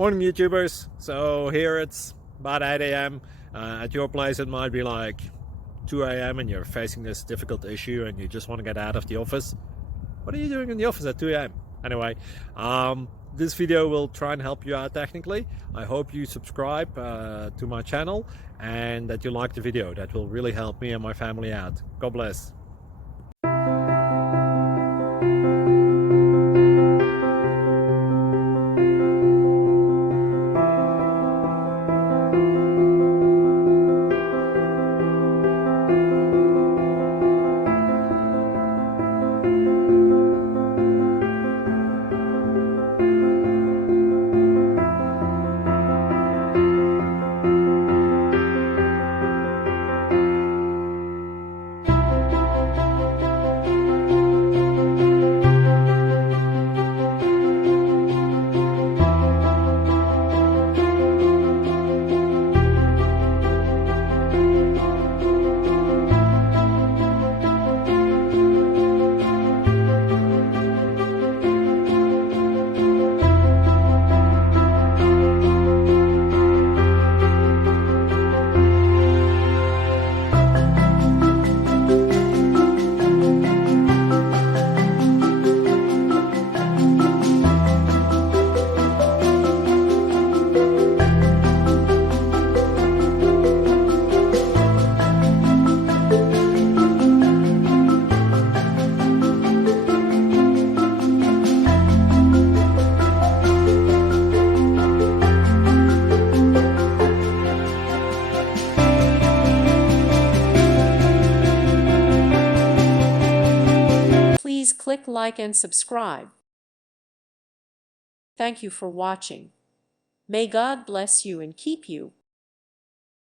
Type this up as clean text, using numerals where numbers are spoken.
Morning YouTubers. So here it's about 8 a.m. At your place it might be like 2 a.m. and you're facing this difficult issue and you just want to get out of the office. What are you doing in the office at 2 a.m.? Anyway, this video will try and help you out technically. I hope you subscribe to my channel and that you like the video. That will really help me and my family out. God bless. Please click like and subscribe. Thank you for watching. May God bless you and keep you.